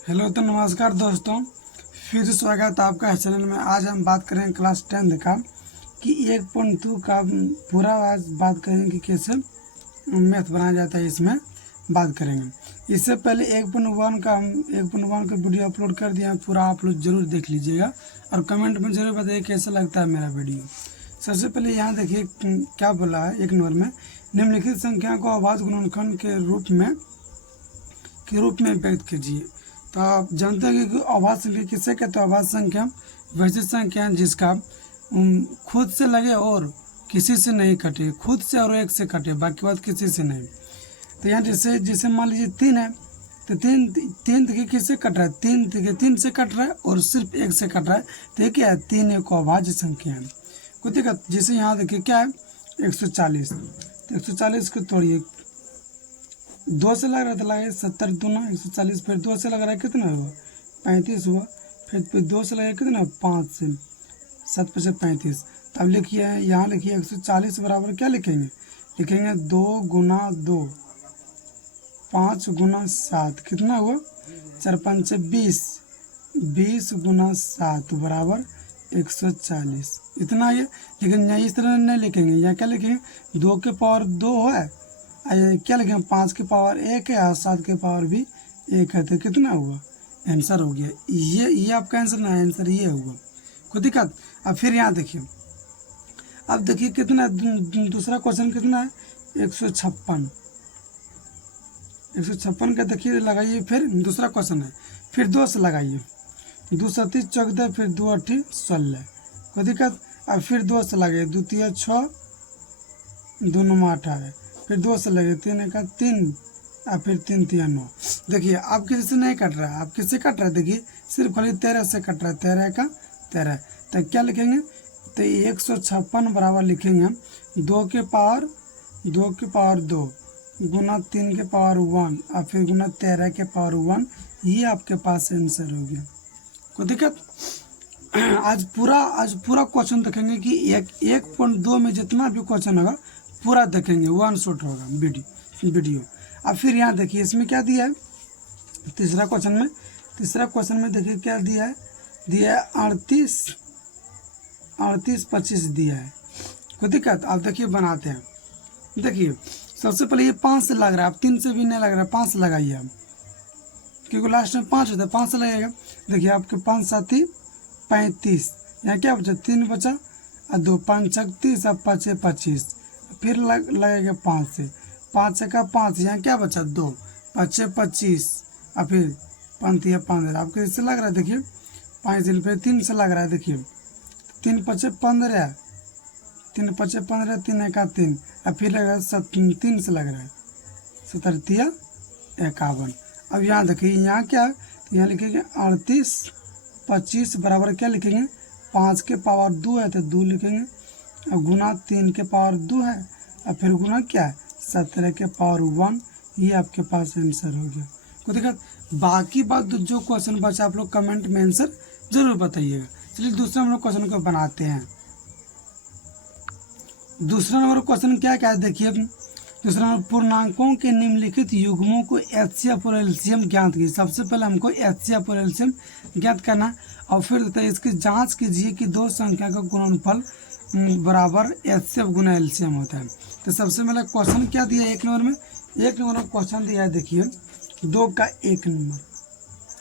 Hello तो नमस्कार दोस्तों, फिर स्वागत है आपका इस चैनल में। आज हम बात करेंगे क्लास 10 का कि 1.2 का पूरा आज बात करेंगे कि कैसे मैथ बनाया जाता है, इसमें बात करेंगे। इससे पहले 1.1 का हम 1.1 का वीडियो अपलोड कर दिया, पूरा आप लोग जरूर देख लीजिएगा और कमेंट में जरूर बताइए कैसा लगता है मेरा वीडियो। सबसे पहले यहाँ देखिए क्या बोला है 1 नंबर में, निम्नलिखित संख्या को आवाज़ गुणनखंड के रूप में व्यक्त कीजिए। तो आप जानते हैं कि आवाज़ संख्या किससे कहते हैं? आवाज़ संख्या वैसी संख्या है जिसका खुद से लगे और किसी से नहीं कटे, खुद से और एक से कटे, बाकी बात किसी से नहीं। तो यहाँ जैसे जैसे मान लीजिए 3 है, तो तीन देखिए किससे कट रहा है? 3 देखिए 3 से कट रहा है और सिर्फ एक से कट रहा है, तो ये क्या है? 3 एक अभाज्य संख्या है। कोई दिक्कत? जैसे यहाँ देखिए क्या है 140, तो 140 को तोड़िए, 2 से लग रहा था, लगे 70 दूना 140, फिर 2 से लग रहा है कितना हुआ? 35 हुआ, फिर 2 से लगा कितना? 5 से 7 5 35। तब लिखिए यहाँ लिखिए 140 बराबर क्या लिखेंगे? लिखेंगे 2 गुना 2 5 गुना 7, कितना हुआ? 4 5 20, 20 गुना 7 बराबर 140, इतना है। लेकिन यहाँ इस तरह नहीं लिखेंगे, यहाँ क्या लिखेंगे? 2 के पावर 2 है, क्या लिखेंगे? 5 के पावर 1 है और 7 के पावर भी 1 है, तो कितना हुआ? आंसर हो गया ये आपका आंसर ना, आंसर ये हुआ। कोई दिक्कत? अब फिर यहाँ देखिए, अब देखिए कितना दूसरा क्वेश्चन कितना है? 156। 156 का देखिए लगाइए, फिर दूसरा क्वेश्चन है, फिर 2 से लगाइए, 2 7 14, फिर 2 8 16। कोई दिक्कत? अब फिर 2 से लगाइए, 2 3 6, 2 9 18, फिर 2 से लगे, 3 1 3 और फिर 3 3 9। देखिए आप किसी से नहीं कट रहा है, आप किससे कट रहा है? देखिए सिर्फ खाली 13 से कट रहा है, 13 का 13। तो क्या लिखेंगे? तो 156 बराबर लिखेंगे 2 के पावर 2 गुना 3 के पावर 1 और फिर गुना 13 के पावर 1। ये आपके पास आंसर हो गया। कोई दिक्कत? आज पूरा क्वेश्चन देखेंगे कि 1.2 में जितना भी क्वेश्चन होगा पूरा देखेंगे, वन शॉट होगा वीडियो। अब फिर यहाँ देखिए इसमें क्या दिया है? तीसरा क्वेश्चन में देखिए क्या दिया है? 38 25 दिया है। कोई दिक्कत? आप देखिए बनाते हैं। देखिए सबसे पहले ये 5 से लग रहा है, अब 3 से भी नहीं लग रहा है, 5 से लगाइए आप, क्योंकि लास्ट में 5 होता है, 5 से लगेगा। देखिए आपके 5 7 35, यहाँ क्या बचा? 3 बचा और 2 5 36 और 5 25, फिर लगेगा 5 से, 5 का 5, यहाँ क्या बचा? 2 5 25 और फिर 5 15। आपको इससे लग रहा है, देखिए 5 दिन फिर 3 से लग रहा है, देखिए 3 5 15, 3 5 15, 3 1 3 और फिर लग रहा है 3 से लग रहा है 17 51। अब यहाँ देखिए यहाँ क्या है? तो यहाँ लिखेंगे 38 25 बराबर क्या लिखेंगे? 5 के पावर 2 है तो 2 लिखेंगे और गुना 3 के पावर 2 है और फिर गुना क्या है? 17 के पावर 1। ये आपके पास आंसर हो गया। कोई दिक्कत? बाकी बात जो क्वेश्चन बचा आप लोग कमेंट में आंसर जरूर बताइएगा। चलिए दूसरा नंबर क्वेश्चन को बनाते हैं। दूसरा नंबर क्वेश्चन क्या है देखिए, दूसरा नंबर पूर्णांकों के निम्नलिखित युग्मों को एचसीएफ और एलसीएम ज्ञात कीजिए। सबसे पहले हमको एचसीएफ और एलसीएम ज्ञात करना और फिर देता है इसकी जांच कीजिए कि दो संख्या का गुणनफल बराबर एचसीएफ गुना एलसीएम होता है। तो सबसे पहले क्वेश्चन क्या दिया है? 1 नंबर में क्वेश्चन दिया है, देखिए 2 का 1 नंबर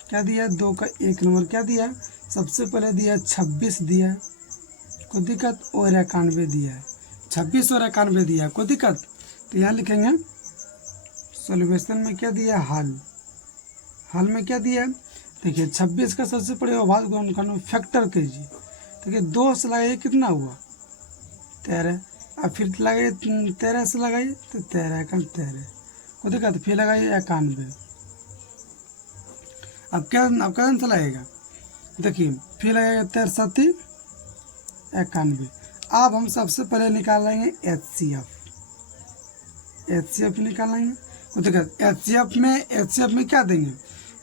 क्या दिया है? 2 का 1 नंबर क्या दिया है? सबसे पहले दिया है 26 दिया है, कोई दिक्कत? और 91 दिया है, 26 और 91 दिया है, कोई दिक्कत? तो यहाँ लिखेंगे सॉल्यूशन में क्या दिया है? हल में क्या दिया है? देखिए 26 का सबसे पहले अभाज्य गुणनखंड में फैक्टर कीजिए। देखिए 2 से लगाइए, कितना हुआ? 13, और फिर लगाइए 13 से लगाइए तो 13 का 13, कोई दिक्कत? फिर लगाइए 91। अब क्या आपका आंसर लगेगा? देखिए फिर लगेगा 13 7 91। अब हम सबसे पहले निकालेंगे एचसीएफ निकालेंगे। कोई दिक्कत? एचसीएफ में क्या देंगे?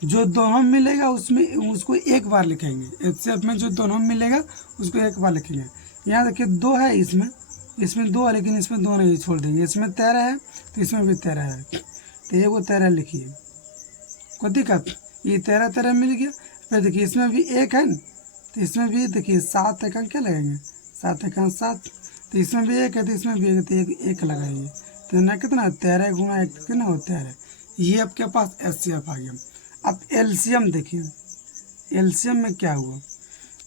जो दोनों मिलेगा उसमें उसको एक बार लिखेंगे। एचसीएफ में जो दोनों मिलेगा उसको एक बार लिखेंगे। यहाँ देखिए 2 है, इसमें 2 है, लेकिन इसमें 2 नहीं, छोड़ देंगे। इसमें 13 है तो इसमें भी 13 है, तो ये वो 13 लिखिए। कोई दिक्कत? ये 13 13 मिल गया। फिर देखिए इसमें भी एक है न, तो इसमें भी देखिए 7 एक क्या लगेंगे, 7 एक 7, तो इसमें भी एक है, तो इसमें भी एक, तो एक लगाइए, तो ना कितना 13 गुना 1 कितना हो 13। ये आपके पास एचसीएफ आ गया। अब एलसीएम देखिए, एलसीएम में क्या हुआ,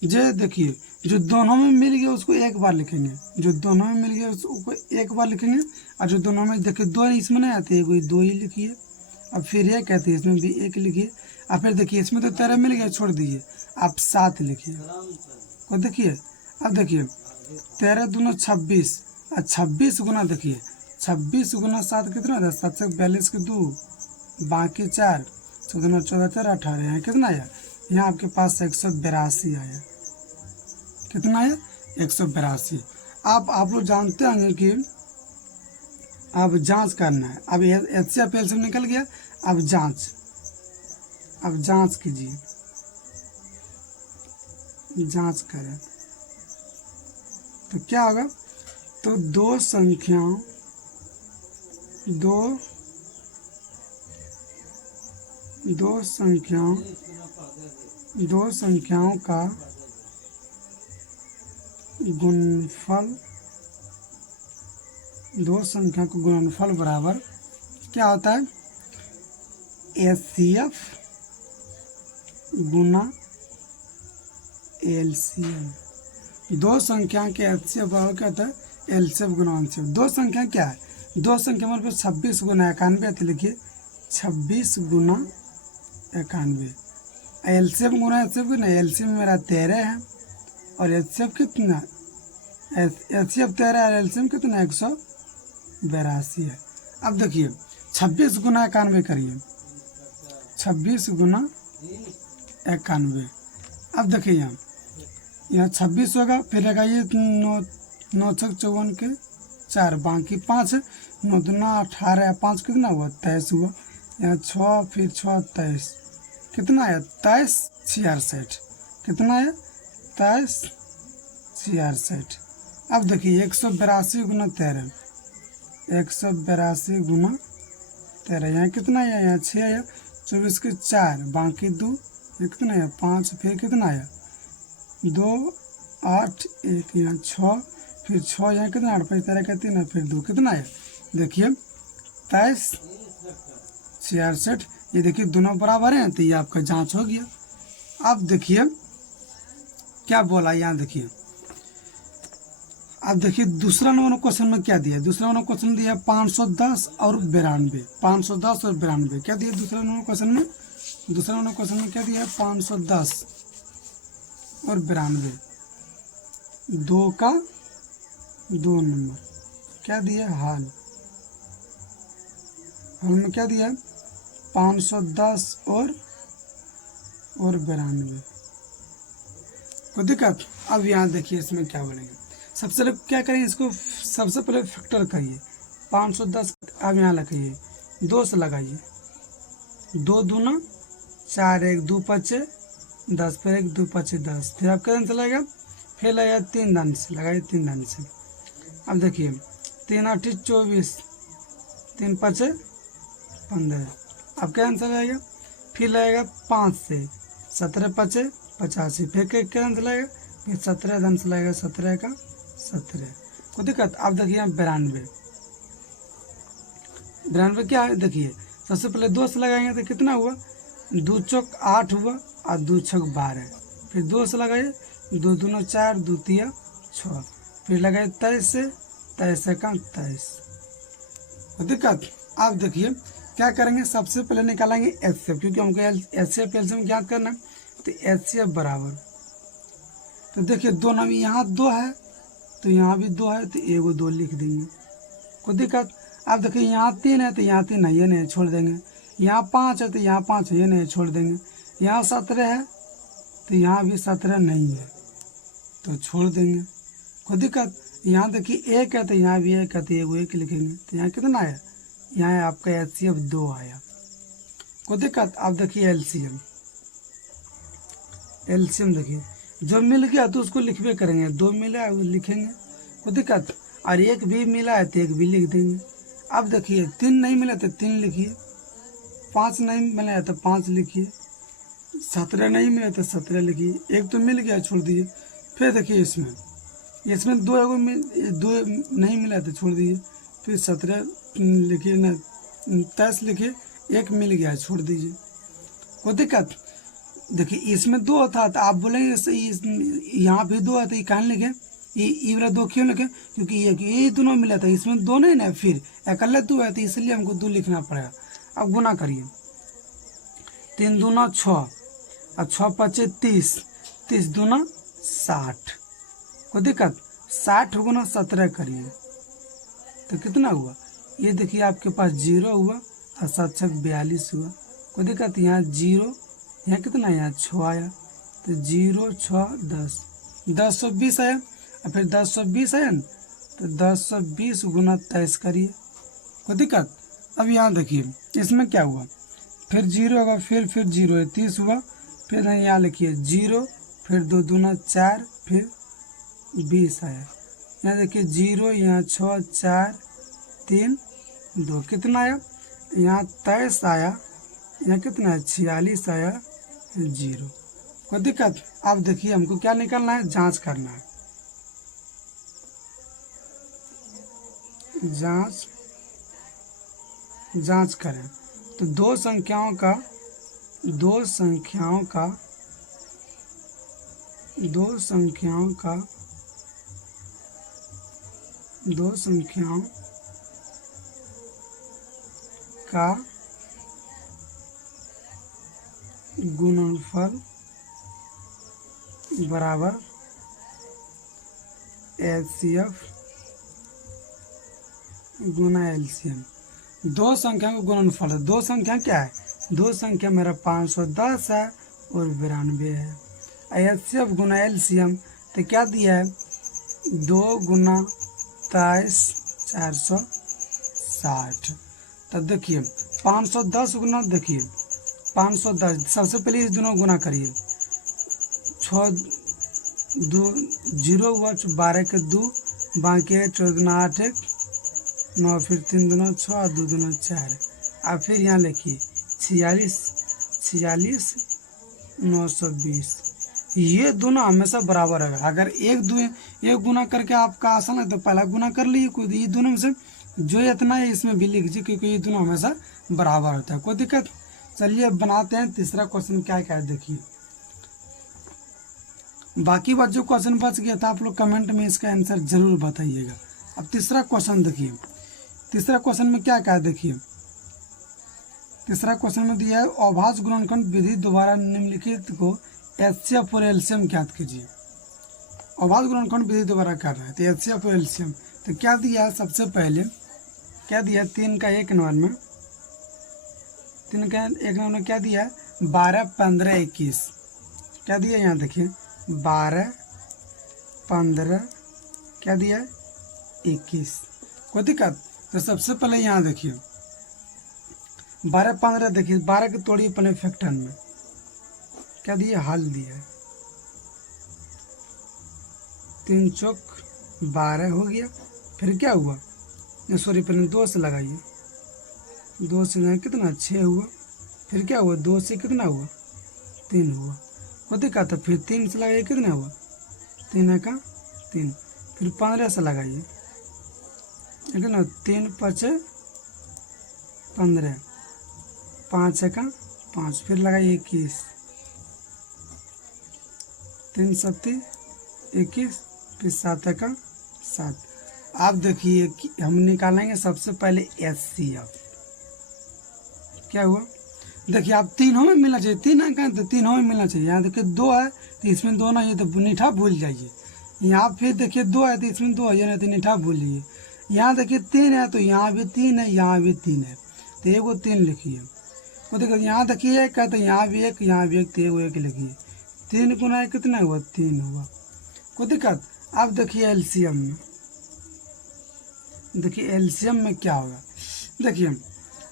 जो देखिए जो दोनों में मिल गया उसको एक बार लिखेंगे, जो दोनों में मिल गया उसको एक बार लिखेंगे, और जो दोनों में देखिए दो इसमें नहीं आते, कोई दो ही लिखिए। अब फिर ये कहते हैं इसमें भी एक लिखिए। अब फिर देखिए इसमें तो 13 मिल गया, छोड़ दीजिए, आप 7 लिखिए। को देखिए, अब देखिए 13 दूना 26, और 26 गुना देखिए 26 गुना 7 कितना होता है, 7 से 42 के 2, बाकी 4, 14 14 4 18, यहाँ कितना आया, यहाँ आपके पास 182 आया। कितना है 182। आप लोग जानते होंगे कि अब जांच करना है। अब एचसीएफ एलसीएम निकल गया, अब जांच कीजिए, जांच करें तो क्या होगा, तो दो संख्याओं का गुणनफल बराबर क्या होता है, एचसीएफ गुना एलसीएम। दो संख्या के एचसीएफ बराबर क्या होता है, एलसीएफ गुना एलसीएम। दो संख्या क्या है, दो संख्या मतलब 26 गुना 91, तो लिखिए 26 गुना 91। एलसीएम गुना एचसीएफ गुना, एलसीएम मेरा 13 है और एचसीएफ कितना, एचसीएफ 13 है, एलसीएम कितना 182 है। अब देखिए 26 गुना 91 करिए, 26 गुना 91। अब देखिए यहाँ 26 होगा, फिर लगाइए 9 9 छक 54 के 4, बाकी 5 है, 9 दूना 18, 5 कितना हुआ 23 हुआ, यहाँ 6 फिर 6 23, कितना है 23 66, कितना है 23 66। अब देखिए 182 गुना 13, 182 गुना 13, यहाँ कितना आया, यहाँ 6 आया, 24 के 4, बाकी 2, ये कितना आया 5, फिर कितना आया 2 8 1, यहाँ 6, फिर 6, यहाँ कितना 8 5 13 का 3, फिर 2, कितना आया देखिए 23 66। ये देखिए दोनों बराबर हैं, तो ये आपका जांच हो गया। अब देखिए क्या बोला, यहाँ देखिए, अब देखिए दूसरा नंबर क्वेश्चन में क्या दिया, दूसरा नंबर क्वेश्चन दिया 510 और 92, 510 और 92 क्या दिया दूसरा नंबर क्वेश्चन में, दूसरा नंबर क्वेश्चन में क्या दिया 510 और 92, 2 का 2 नंबर क्या दिया, हाल में क्या दिया 510 और 92 को दिक्कत। अब यहाँ देखिए इसमें क्या बोलेंगे, सबसे पहले क्या करेंगे, इसको सबसे पहले फैक्टर करिए 510, अब यहाँ लगाइए 2 से लगाइए, 2 दूना 4, 1 2 5 10, फिर 1 2 5 10, फिर आपका दान से लगेगा, फिर लगेगा 3 दान से, लगाइए 3 दान से। अब देखिए 3 8 24, 3 5 15, आपका आंसर लगेगा, फिर लगेगा 5 से 17 5 85, फिर क्या दान से लगेगा, फिर 17 दान से लगेगा, 17 का 17 को दिक्कत। अब देखिए यहाँ 92 क्या है, देखिए सबसे पहले 2 से लगाएंगे तो कितना हुआ, 2 चौक 8 हुआ और 2 छक 12, फिर 2 से लगाइए, 2 दूना 4, 2 तिया 6, फिर लगाइए 23 से 23 का 23 को दिक्कत। अब देखिए क्या करेंगे, सबसे पहले निकालेंगे एचसीएफ, क्योंकि हमको एचसीएफ एलसीएम ज्ञात करना है, तो एचसीएफ बराबर, तो देखिए दो नंबर यहाँ 2 है, तो यहाँ भी 2 है, तो एगो 2 लिख देंगे कोई दिक्कत। अब देखिए यहाँ 3 है, तो यहाँ 3 है, ये नहीं छोड़ देंगे, यहाँ 5 है, तो यहाँ 5 है, ये नहीं छोड़ देंगे, यहाँ 17 है, तो यहाँ भी 17 नहीं है, तो छोड़ देंगे कोई दिक्कत। यहाँ देखिए 1 है, तो यहाँ भी 1 है, तो एगो 1 लिखेंगे, तो यहाँ कितना आया, यहाँ आपका एचसीएफ 2 आया कोई दिक्कत। अब देखिए एलसीएम देखिए जो मिल गया तो उसको लिखबे करेंगे, 2 मिला है वो लिखेंगे कोई दिक्कत, और 1 भी मिला है तो 1 भी लिख देंगे। अब देखिए 3 नहीं मिला तो 3 लिखिए, 5 नहीं मिला है तो 5 लिखिए, 17 नहीं मिला तो 17 लिखिए, एक तो मिल गया छोड़ दीजिए। फिर देखिए इसमें दो नहीं मिला तो छोड़ दीजिए। फिर 17 लिखिए ना, 23 लिखिए, एक मिल गया छोड़ दीजिए, कोई दिक्कत। देखिए इसमें 2 था तो आप बोलेंगे यहाँ भी 2 है तो ये कहाँ लिखे, ये वाला 2 क्यों लिखे, क्योंकि ये दोनों मिला था, इसमें 2 नहीं ना, फिर अकेले 2 है तो इसलिए हमको 2 लिखना पड़ेगा। अब गुना करिए, 3 दूना 6 और 6 पचे 30, 30 दूना 60, कोई दिक्कत। 60 गुना 17 करिए तो कितना हुआ, ये देखिए आपके पास 0 हुआ और 7 छक 42 हुआ, कोई दिक्कत। यहाँ 0, यहाँ कितना, यहाँ 6 आया तो 0 6 10, 1020 आया। और फिर 1020 आया ना तो 1020 गुना 23 करिए, कोई दिक्कत। अब यहाँ देखिए इसमें क्या हुआ, फिर 0 होगा, फिर 0 है 30 हुआ, फिर यहाँ लिखिए 0, फिर 2 दूना 4, फिर 20 आया। यहाँ देखिए 0, यहाँ 6 4 3 2, कितना आया, यहाँ 23 आया, यहाँ कितना है 46 आया, 0, कोई दिक्कत। अब देखिए हमको क्या निकालना है, जांच करना है, जांच करें तो दो संख्याओं का गुणनफल बराबर HCF गुना LCM। दो संख्या का गुणनफल है, दो संख्या क्या है, दो संख्या मेरा 510 है और 92 है। HCF गुना LCM तो क्या दिया है, 2 गुना 23 460। तब देखिए 510 गुना, देखिए 510 सबसे पहले इस दोनों गुना करिए, 6 2 0 हुआ, 12 के 2 बाकी है, 14 दूना 8 1 9, फिर 3 दूना 6 2 दूना 4। अब फिर यहाँ लिखिए 46 920। ये दोनों हमेशा बराबर है। अगर एक गुना करके आपका आसान है तो पहला गुना कर लीजिए, कोई ये दोनों में से जो इतना है इसमें भी लिख दीजिए, क्योंकि ये दोनों हमेशा बराबर होता है, कोई दिक्कत। चलिए बनाते हैं तीसरा क्वेश्चन, क्या क्या है देखिए। बाकी बात जो क्वेश्चन बच गया था आप लोग कमेंट में इसका आंसर जरूर बताइएगा। अब तीसरा क्वेश्चन देखिए, तीसरा क्वेश्चन में क्या क्या है देखिए। तीसरा क्वेश्चन में दिया है अभाज्य गुणनखंड विधि द्वारा निम्नलिखित को HCF और LCM ज्ञात कीजिए। अभाज्य गुणनखंड विधि द्वारा कर रहे हैं तो HCF और LCM तो क्या दिया है, सबसे पहले क्या दिया, 3 का 1 नंबर में, 3 का 1 नंबर में क्या दिया है, 12 15 21। क्या दिया यहाँ देखिए 12 15 क्या दिया है 21, कोई दिक्कत। तो सबसे पहले यहाँ देखिए 12 15, देखिए 12 के तोड़िए अपने फैक्टर में, क्या दिया, हल दिया है, 3 चौक 12 हो गया। फिर क्या हुआ, सॉरी पहले 2 से लगाइए, 2 से कितना 6 हुआ। फिर क्या हुआ, 2 से कितना हुआ 3 हुआ, कोई दिक्कत। फिर 3 से लगाइए, कितना हुआ 3 का 3। फिर 15 से लगाइए, कितना 3 5 15, 5 का 5। फिर लगाइए 21, 3 7 21, फिर 7 का 7। आप देखिए हम निकालेंगे सबसे पहले HCF। क्या हुआ, देखिए आप तीनों में मिलना चाहिए, 3 अंक है तो तीनों में मिलना चाहिए। यहाँ देखिए 2 है तो इसमें 2 नहीं है तो नीठा भूल जाइए। यहाँ फिर देखिए 2 है तो इसमें 2 है, नहीं तो नीठा भूल जाइए। यहाँ देखिए 3 है तो यहाँ भी 3 है, यहाँ भी 3 है तो एगो 3 लिखिए। वो देखिए यहाँ देखिए 1 है तो यहाँ भी 1, यहाँ भी 1 तो एगो 1 लिखिए। 3 गुना 1 कितना हुआ 3 हुआ, कोई दिक्कत। अब देखिए LCM में, देखिए LCM में क्या होगा, देखिए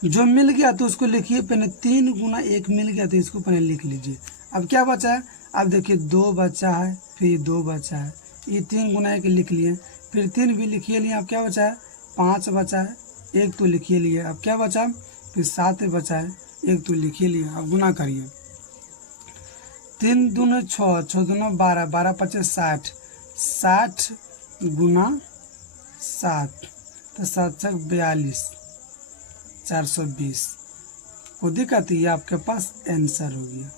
जो मिल गया तो उसको लिखिए पहले, 3 गुना 1 मिल गया तो इसको पहले लिख लीजिए। अब क्या बचा है, अब देखिए 2 बचा है, फिर 2 बचा है, ये 3 गुना 1 लिख लिए, फिर 3 भी लिखिए लिए। अब क्या बचा है, 5 बचा है, 1 तो लिखिए लिए। अब क्या बचा, फिर 7 बचा है, 1 तो लिखिए लिए। अब गुना करिए तीन दूने छः, छः दूने बारह, बारह पचे 60, 60 गुना 7 तो 7 छक 42, 420। कोई दिक्कत, ये आपके पास आंसर हो गया।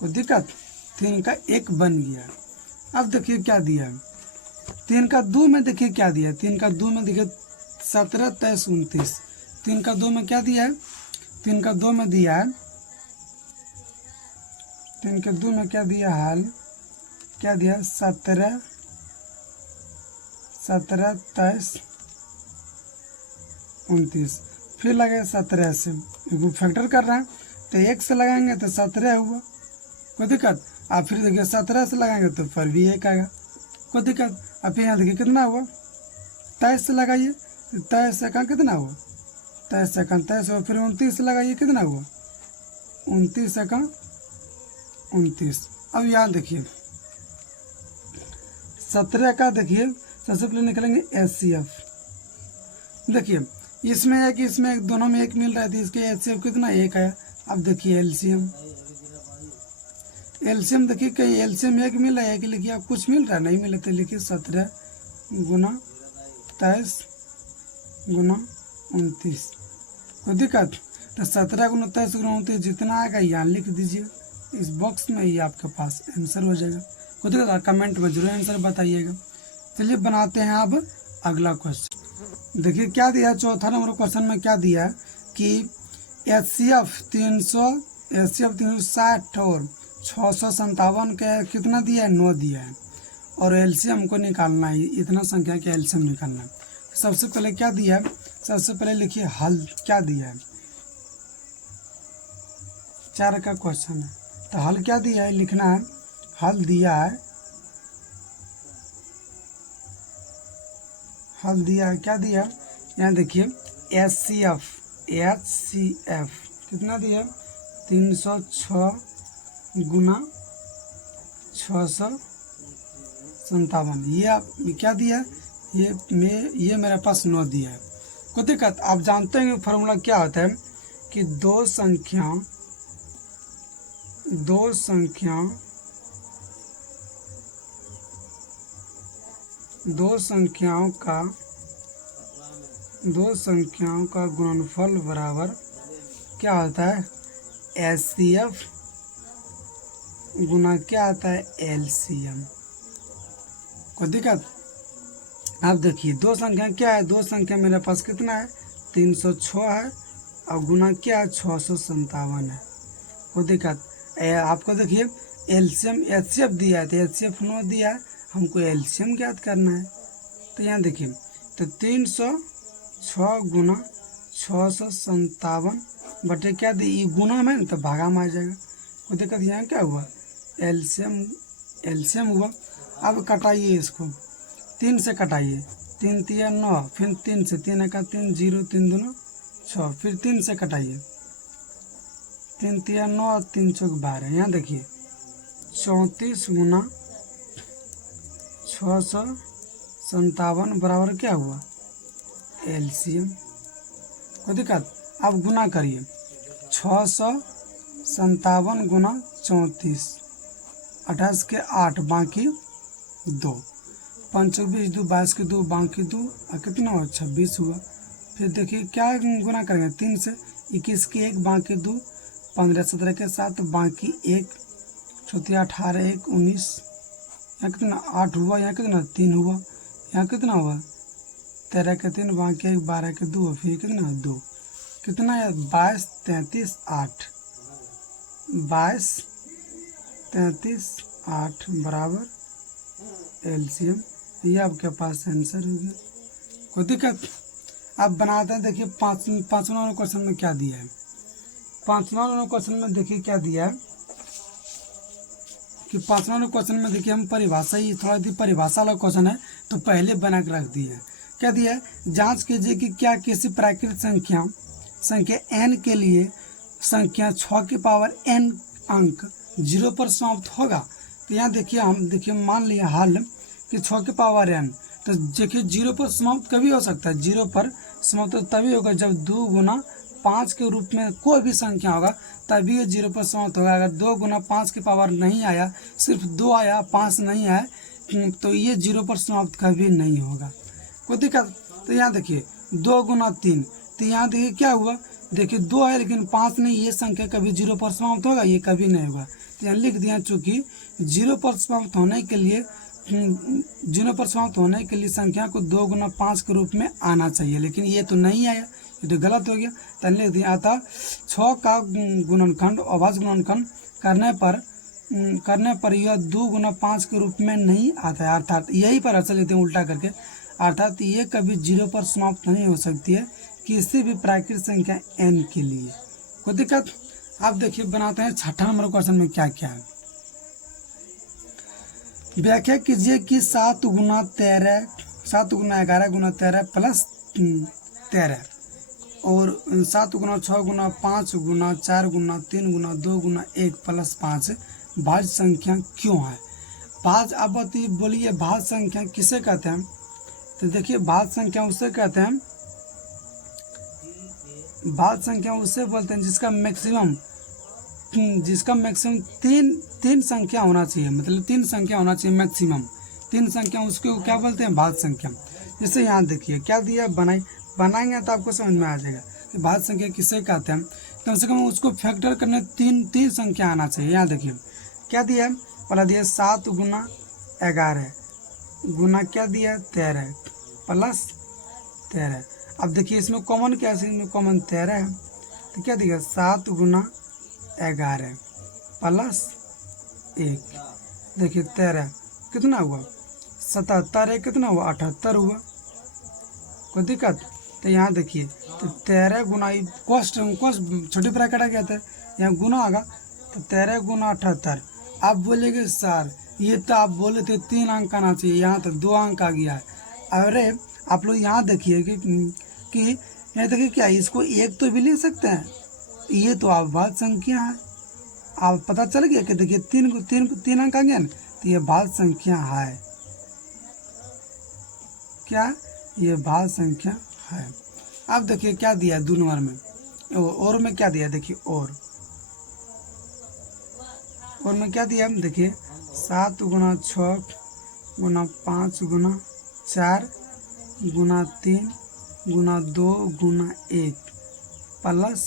कोई दिक्कत, 3 का 1 बन गया। अब देखिए क्या दिया है, 3 का 2 में देखिए क्या दिया है, 3 का 2 में देखिए 17, 23, 29। 3 का 2 में क्या दिया है, 3 का 2 में दिया है, 3 के 2 में क्या दिया हाल, क्या दिया 17, 17, 23, 29। फिर लगे 17 से, फैक्टर कर रहे हैं तो 1 से लगाएंगे तो 17 हुआ। कोई दिक्कत, आप फिर देखिए 17 से लगाएंगे तो फिर भी 1 आएगा। कोई दिक्कत, अब यहाँ देखिए कितना हुआ, 23 से लगाइए, 23 से कहाँ कितना हुआ, 23 से 23 हुआ। फिर 29 से लगाइए, कितना हुआ 29 से 29। अब यहाँ देखिए 17 का देखिए सबसे पहले निकलेंगे HCF। देखिए इसमें एक, इसमें एक, दोनों में 1 मिल रहा है, इसके HCF कितना 1 आया। अब देखिए एलसीएम, एलसीएम देखिए कहीं एलसीएम 1 मिल रहा है कि लिखिए आप कुछ मिल रहा है, नहीं मिले तो लिखिए 17 गुना 23 गुना 29। कोई दिक्कत, तो 17 गुना 23 गुना 29 जितना आएगा यहाँ लिख दीजिए इस बॉक्स में, ये आपके पास आंसर हो जाएगा। कोई दिक्कत, कमेंट में जरूर आंसर बताइएगा। चलिए बनाते हैं अब अगला क्वेश्चन। देखिए क्या दिया है, चौथा नंबर क्वेश्चन में क्या दिया है कि HCF 360 और 657 का कितना दिया है, 9 दिया है, और एलसीएम को निकालना है, इतना संख्या का एलसीएम निकालना है। सबसे पहले क्या दिया है, सबसे पहले लिखिए हल क्या दिया है, 4 का क्वेश्चन है तो हल क्या दिया है लिखना है। हल दिया है, हल दिया है, क्या दिया यहाँ देखिए HCF कितना दिया 306 गुना 657। ये आप क्या दिया, ये मेरे पास 9 दिया है। कोई दिक्कत, आप जानते हैं फार्मूला क्या होता है कि दो संख्याओं का गुणनफल बराबर क्या होता है HCF गुना क्या आता है LCM। कोई दिक्कत, आप देखिए दो संख्या क्या है, दो संख्या मेरे पास कितना है 306 है और गुना क्या है 657 है। कोई दिक्कत, आपको देखिए एलसीएम HCF दिया है तो HCF 9 दिया है, हमको एलसीएम ज्ञात करना है। तो यहाँ देखिए तो 306 गुना 657 बटे क्या दी, ये गुना में तो भागा में आ जाएगा। कोई दिक्कत, यहाँ क्या हुआ एलसीएम हुआ। अब कटाइए इसको, 3 से कटाइए, 3 तिया 9, फिर 3 से, 3 का 3 0, 3 दूना 6, फिर 3 से कटाइए, 3 तिया 9, 3 चौक 12। यहाँ देखिए 34 गुना 657 बराबर क्या हुआ एलसीएम। कोई दिक्कत, अब गुना करिए 657 गुना 34, 28 के 8 बाकी 2, 5 20 2, 22 के 2 बाकी 2 और कितना हुआ 26 हुआ। फिर देखिए क्या गुना करेंगे 3 से, 21 के 1 बाकी 2, 15 17 के 7 बाकी 1, 18 1 19, यहाँ कितना 8 हुआ, यहाँ कितना 3 हुआ, यहाँ कितना हुआ 13 के 3 बाकी 1, 12 के 2, फिर कितना 2, कितना है 22 33 8, 22 33 8 बराबर एलसीएम। ये आपके पास आंसर हो गया। कोई दिक्कत, आप बनाते हैं। देखिए पाँचवा नंबर क्वेश्चन में क्या दिया है, 5वां नंबर क्वेश्चन में देखिए क्या दिया है कि 5वां नंबर क्वेश्चन में देखिए हम परिभाषा, ही थोड़ा दी परिभाषा वाला क्वेश्चन है तो पहले बना के रख दिया है। क्या दिया है, जांच कीजिए कि क्या किसी प्राकृतिक संख्या n के लिए संख्या 6 की पावर n अंक 0 पर समाप्त होगा। तो यहाँ देखिए हम मान लिया हल कि 6 की पावर n, तो देखिए 0 पर समाप्त कभी हो सकता है, 0 पर समाप्त तभी होगा जब 2 गुना 5 के रूप में कोई भी संख्या होगा तभी ये 0 पर समाप्त होगा। अगर 2 गुना 5 की पावर नहीं आया, सिर्फ 2 आया, 5 नहीं आया, तो ये 0 पर समाप्त कभी नहीं होगा। कोई दिक्कत? तो यहाँ देखिए 2 गुना 3, तो यहाँ देखिए क्या हुआ, देखिए 2 है लेकिन 5 नहीं, ये संख्या कभी 0 पर समाप्त होगा, ये कभी नहीं होगा। तो यहाँ लिख दिया, चूँकि 0 पर समाप्त होने के लिए 0 पर समाप्त होने के लिए संख्या को 2 गुना 5 के रूप में आना चाहिए, लेकिन ये तो नहीं आया, ये तो गलत हो गया। तो लिख दिया, अतः 6 का गुणनखंड अभाज्य गुणनखंड करने पर यह 2 गुना 5 के रूप में नहीं आता है। अर्थात यही पर असर लेते हैं उल्टा करके, अर्थात ये कभी 0 पर समाप्त नहीं हो सकती है किसी भी प्राकृतिक संख्या n के लिए। कोई दिक्कत? आप देखिए बनाते हैं 6ठा नंबर क्वेश्चन में क्या क्या है। व्याख्या कीजिए कि 7 गुना 13, 7 गुना 11 गुना 13 प्लस 13 और 7 गुना 6 गुना 5 गुना 4 गुना 3 गुना 2 गुना 1 प्लस 5 भाज्य संख्या क्यों है। भाज्य, आप बोलिए भाज्य संख्या किसे कहते हैं? तो देखिए भाज्य संख्या उसे कहते हैं, भाज्य संख्या उससे बोलते हैं जिसका मैक्सिमम तीन संख्या होना चाहिए, मतलब 3 संख्या होना चाहिए मैक्सिमम, 3 संख्या, उसको क्या बोलते हैं? भाज्य संख्या। जैसे यहाँ देखिए क्या दिया, बनाएंगे तो आपको समझ में आ जाएगा कि भाज्य संख्या किसे कहते हैं। कम से कम उसको फैक्टर करने तीन संख्या आना चाहिए। यहाँ देखिए क्या दिया, पहला दिया 7 गुना 11 गुना क्या दिया 13 प्लस 13। अब देखिए इसमें कॉमन क्या है, इसमें कॉमन 13 है, तो क्या दिया 7 गुना 11 प्लस 1। देखिए 13 कितना हुआ 77, कितना हुआ 78 हुआ। कोई दिक्कत? तो यहाँ देखिए तो 13 गुना कॉस्ट छोटे ब्रैकेट आ गया था, यहाँ गुना आगा, तो 13 गुना 78। आप बोलेंगे सर ये तो आप बोले थे 3 अंक आना चाहिए, यहाँ तो 2 अंक आ गया है। अरे आप लोग यहाँ देखिए कि यहाँ देखिए क्या, इसको 1 तो भी ले सकते हैं, ये तो अभाज्य संख्या है। आप पता चल गया कि देखिए 3 अंक आ गया ना, तो ये भाज्य संख्या है। क्या? ये भाज्य संख्या है। अब देखिए क्या दिया 2 नंबर में, और में क्या दिया, देखिए और में क्या दिया, देखिए 7 गुना 6 गुना 5 गुना 4 गुना 3 गुना 2 गुना 1 प्लस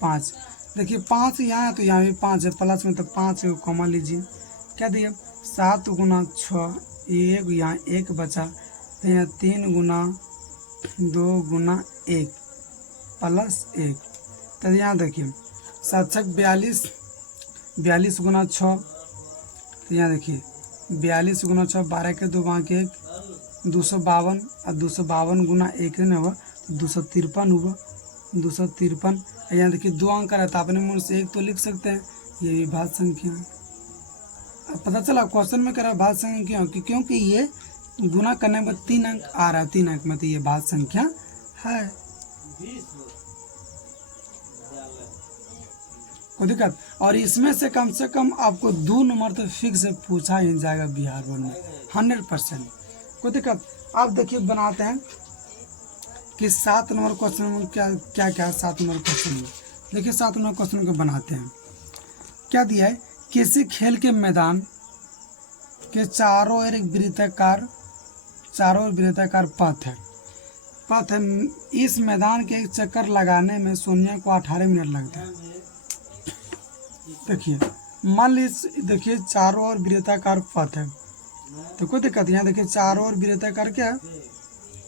5। देखिए 5 यहाँ है तो यहाँ भी 5 है, प्लस में तो 5 को कॉमन लीजिए। क्या दिया 7 गुना 6, एक यहाँ 1 बचा, तो यहाँ 3 गुना 2 गुना 1 प्लस 1। तो यहाँ देखिए 7 छक 42, 42 गुना 6, तो यहाँ देखिए 42 गुना 6, 12 के 2 बाकी 1, 252, और 252 गुना 1 नहीं हुआ तो 253 हुआ, 253। यहाँ देखिए 2 अंक रहता है, अपने मन से 1 तो लिख सकते हैं, ये भी भाज्य संख्या है। अब पता चला क्वेश्चन में कह रहा है भाज्य संख्या क्यों, क्योंकि ये गुना करने में 3 अंक आ रहा है, 3 अंक में, तो ये भाज्य संख्या है। कोई दिक्कत? और इसमें से कम आपको 2 नंबर तो फिक्स पूछा ही जाएगा बिहार बोर्ड में 100%। कोई दिक्कत? आप देखिए बनाते हैं कि 7 नंबर क्वेश्चन में क्या 7 नंबर क्वेश्चन में देखिए 7 नंबर क्वेश्चन को बनाते हैं। क्या दिया है, किसी खेल के मैदान के चारों ओर एक वृत्ताकार पथ है। इस मैदान के एक चक्कर लगाने में सोनिया को 18 मिनट लगता है। देखिए मान लीजिए, देखिए चारों ओर वृत्ताकार पथ है, तो कोई दिक्कत? यहाँ देखिए चारों ओर वृत्ताकार क्या है,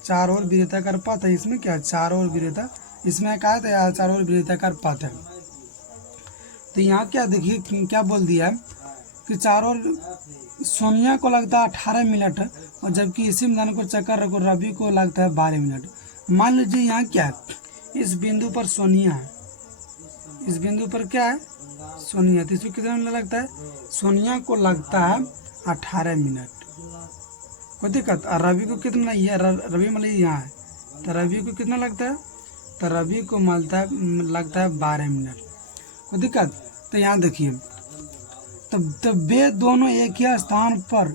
चारों ओर वृत्ताकार पथ है। इसमें क्या है, चारों ओर वृत्ता, इसमें क्या है, चारों ओर वृत्ताकार पथ है। तो यहाँ क्या देखिए क्या बोल दिया है कि चारों ओर सोनिया को लगता है 18 मिनट, और जबकि इसी मैदान को चक्कर रवि को लगता है 12 मिनट। मान लीजिए यहाँ क्या है, इस बिंदु पर सोनिया है, इस बिंदु पर क्या है, सोनिया, तो इसमें कितना मिनट लगता है, सोनिया को लगता है 18 मिनट। कोई दिक्कत? और रवि को कितना, ये रवि मतलब यहाँ है, तो रवि को कितना लगता है, तो रवि को लगता है 12 मिनट। कोई दिक्कत? तो यहाँ देखिए तब वे दोनों एक ही स्थान पर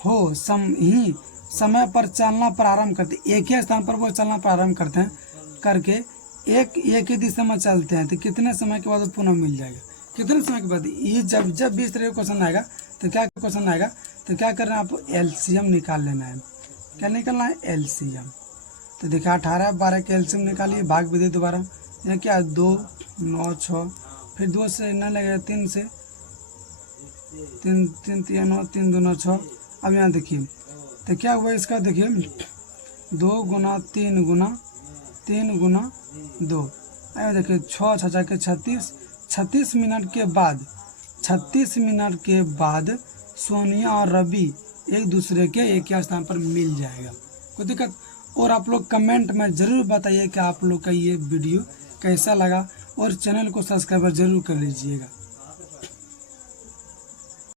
हो समय पर चलना प्रारंभ करते, एक ही स्थान पर वो चलना प्रारंभ करते हैं करके एक ही दिशा में चलते हैं तो कितने समय के बाद वो पुनः मिल जाएगा, कितने समय के बाद। ये जब भी इस तरह का क्वेश्चन आएगा तो क्या क्वेश्चन आएगा, तो क्या करना है आपको, एलसीएम निकाल लेना है। क्या निकालना है, एलसीएम। तो देखिए 18 12 के एलसीएम निकालिए, भाग विधि दोबारा, यहाँ क्या 2 9 6, फिर 2 से न लगेगा 3 से, 3 3 3 9 3 2 9 6। अब यहाँ देखिए तो क्या हुआ इसका, देखिए 2 गुना 3 गुना 3 गुना 2, अरे देखिए 6 6 के 36, 36 मिनट के बाद, 36 मिनट के बाद सोनिया और रवि एक दूसरे के एक ही स्थान पर मिल जाएगा। कोई दिक्कत। और आप लोग कमेंट में ज़रूर बताइए कि आप लोग का ये वीडियो कैसा लगा, और चैनल को सब्सक्राइब जरूर कर लीजिएगा।